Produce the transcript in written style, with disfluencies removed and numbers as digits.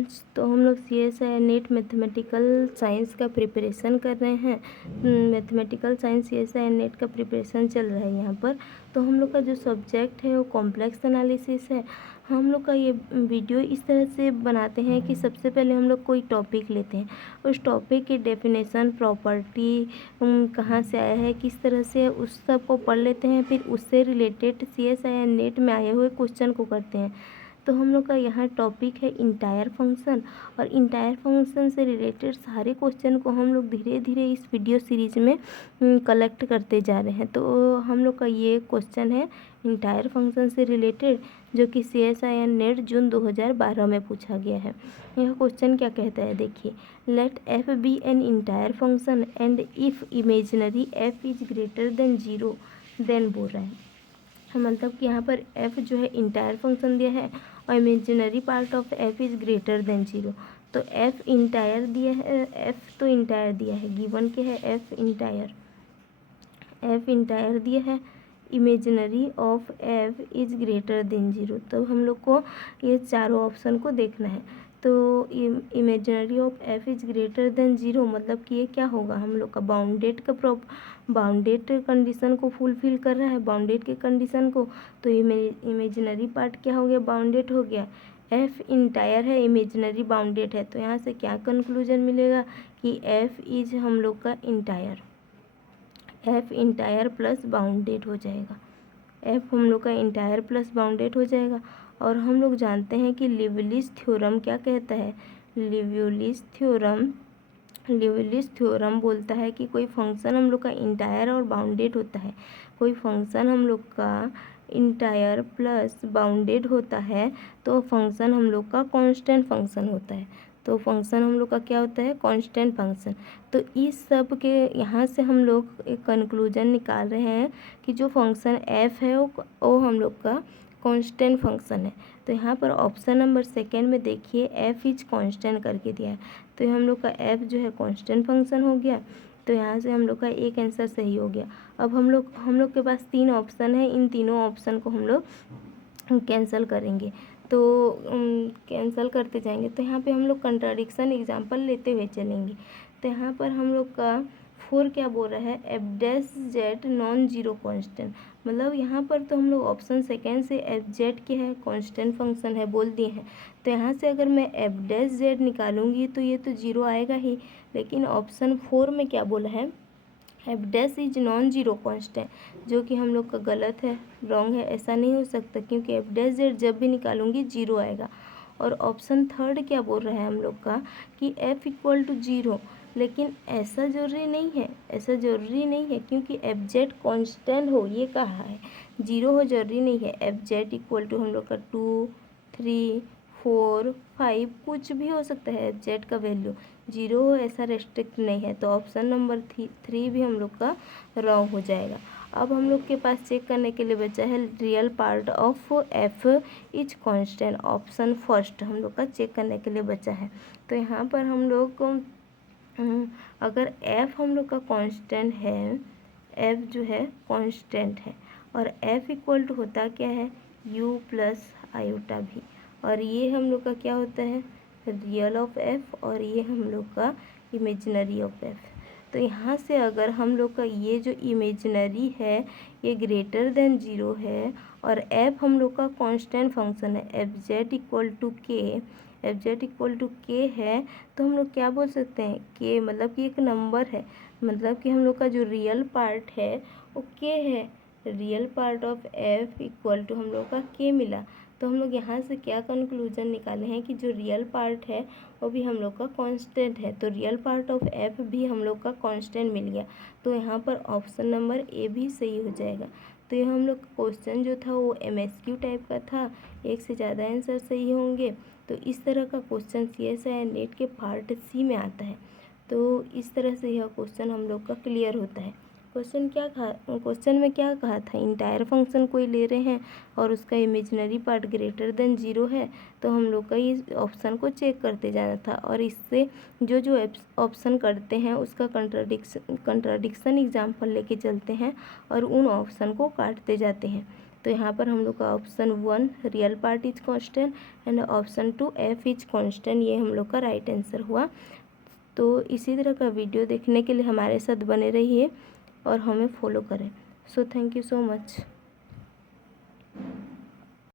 Students, तो हम लोग CSIR नेट मैथमेटिकल साइंस का प्रिपरेशन कर रहे हैं। मैथमेटिकल साइंस CSIR नेट का प्रिपरेशन चल रहा है यहाँ पर। तो हम लोग का जो सब्जेक्ट है वो कॉम्प्लेक्स एनालिसिस है। हम लोग का ये वीडियो इस तरह से बनाते हैं कि सबसे पहले हम लोग कोई टॉपिक लेते हैं, उस टॉपिक की डेफिनेशन, प्रॉपर्टी कहाँ से आया है, किस तरह से, उस सब को पढ़ लेते हैं। फिर उससे रिलेटेड CSIR नेट में आए हुए क्वेश्चन को करते हैं। तो हम लोग का यहाँ टॉपिक है इंटायर फंक्शन, और इंटायर फंक्शन से रिलेटेड सारे क्वेश्चन को हम लोग धीरे धीरे इस वीडियो सीरीज में कलेक्ट करते जा रहे हैं। तो हम लोग का ये क्वेश्चन है इंटायर फंक्शन से रिलेटेड, जो कि CSIR नेट जून 2012 में पूछा गया है। यह क्वेश्चन क्या कहता है, देखिए, let f be an entire function and if imaginary f is greater than 0 then बोल रहा है। मतलब कि यहाँ पर f जो है इंटायर फंक्शन दिया है और imaginary part of f is greater than 0। तो f इंटायर दिया है, f तो इंटायर दिया है, गिवन के है f इंटायर दिया है, imaginary of f is greater than 0। तो हम लोग को ये चारों ऑप्शन को देखना है। तो imaginary of f is greater than 0 मतलब कि ये क्या होगा, हम लोग का बाउंडेड कंडीशन को फुलफिल कर रहा है, बाउंडेड के कंडीशन को। तो इमेजिनरी पार्ट क्या हो गया, बाउंडेड हो गया। f इंटायर है, इमेजिनरी बाउंडेड है, तो यहाँ से क्या कंक्लूजन मिलेगा कि f इज हम लोग का entire, f entire plus bounded हो जाएगा, f हम लोग का इंटायर प्लस बाउंडेड हो जाएगा। और हम लोग जानते हैं कि लिवलिस थ्योरम क्या कहता है, लिवलिस थ्योरम बोलता है कि कोई फंक्शन हम लोग का इंटायर और बाउंडेड होता है, कोई फंक्शन हम लोग का इंटायर प्लस बाउंडेड होता है तो फंक्शन हम लोग का कांस्टेंट फंक्शन होता है। तो फंक्शन हम लोग का क्या होता है, कांस्टेंट फंक्शन। तो इस सब के यहाँ से हम लोग एक कंक्लूजन निकाल रहे हैं कि जो फंक्शन f है वो हम लोग का कांस्टेंट फंक्शन है। तो यहाँ पर ऑप्शन नंबर सेकेंड में देखिए f इज कांस्टेंट करके दिया है, तो हम लोग का f जो है कांस्टेंट फंक्शन हो गया। तो यहाँ से हम लोग का एक आंसर सही हो गया। अब हम लोग के पास 3 ऑप्शन है, इन तीनों ऑप्शन को हम लोग कैंसिल करेंगे। तो कैंसिल करते जाएंगे, तो यहाँ पे हम लोग कंट्राडिक्शन एग्जांपल लेते हुए चलेंगे। तो यहाँ पर हम लोग का 4 क्या बोल रहा है, F dash Z non zero constant. मतलब यहाँ पर तो हम लोग ऑप्शन सेकेंड से एफ जेड के है कांस्टेंट फंक्शन है बोल दिए हैं। तो यहाँ से अगर मैं एफ डैश जेड निकालूंगी तो ये तो जीरो आएगा ही, लेकिन ऑप्शन 4 में क्या बोला है, F dash is non zero constant, जो कि हम लोग का गलत है, रॉन्ग है, ऐसा नहीं हो सकता, क्योंकि एफ डैश जेड जब भी निकालूंगी जीरो आएगा। और ऑप्शन थर्ड क्या बोल रहा है हम लोग का कि f इक्वल टू जीरो, लेकिन ऐसा ज़रूरी नहीं है, ऐसा ज़रूरी नहीं है, क्योंकि एफ जेड कॉन्स्टेंट हो ये कहा है, जीरो हो जरूरी नहीं है। एफ जेड इक्वल टू हम लोग का 2, 3, 4, 5 कुछ भी हो सकता है, एफ जेड का वैल्यू जीरो हो ऐसा रेस्ट्रिक्ट नहीं है। तो ऑप्शन नंबर 3 भी हम लोग का रॉन्ग हो जाएगा। अब हम लोग के पास चेक करने के लिए बचा है real part of f is constant, option first हम लोग का चेक करने के लिए बचा है। तो यहाँ पर हम लोग अगर f हम लोग का कांस्टेंट है, f जो है कांस्टेंट है, और f इक्वल टू होता क्या है, u प्लस आयोटा भी, और ये हम लोग का क्या होता है, रियल ऑफ f, और ये हम लोग का इमेजिनरी ऑफ f। तो यहाँ से अगर हम लोग का ये जो इमेजिनरी है ये ग्रेटर देन जीरो है, और f हम लोग का कांस्टेंट फंक्शन है, एफ जेड इक्वल टू के है, तो हम लोग क्या बोल सकते हैं, के मतलब कि एक नंबर है, मतलब कि हम लोग का जो रियल पार्ट है वो के है, real part of f equal to हम लोग का के मिला। तो हम लोग यहाँ से क्या कंक्लूजन निकाले हैं कि जो रियल पार्ट है वो भी हम लोग का कांस्टेंट है, तो रियल पार्ट ऑफ f भी हम लोग का कांस्टेंट मिल गया। तो यहाँ पर ऑप्शन नंबर ए भी सही हो जाएगा। तो ये हम लोग क्वेश्चन जो था वो MSQ टाइप का था, एक से ज़्यादा आंसर सही होंगे। तो इस तरह का क्वेश्चन CSIR नेट के पार्ट C में आता है। तो इस तरह से यह क्वेश्चन हम लोग का क्लियर होता है। क्वेश्चन में क्या कहा था, इंटायर फंक्शन कोई ले रहे हैं और उसका imaginary part greater than zero है, तो हम लोग का इस ऑप्शन को चेक करते जाना था, और इससे जो जो ऑप्शन करते हैं उसका कंट्राडिक्शन एग्जाम्पल लेके चलते हैं और उन ऑप्शन को काटते जाते हैं। तो यहाँ पर हम लोग का option 1 real part is constant and option 2 F is constant, ये हम लोग का राइट आंसर हुआ। तो इसी तरह का वीडियो देखने के लिए हमारे साथ बने रहिए और हमें फॉलो करें। So thank you so much.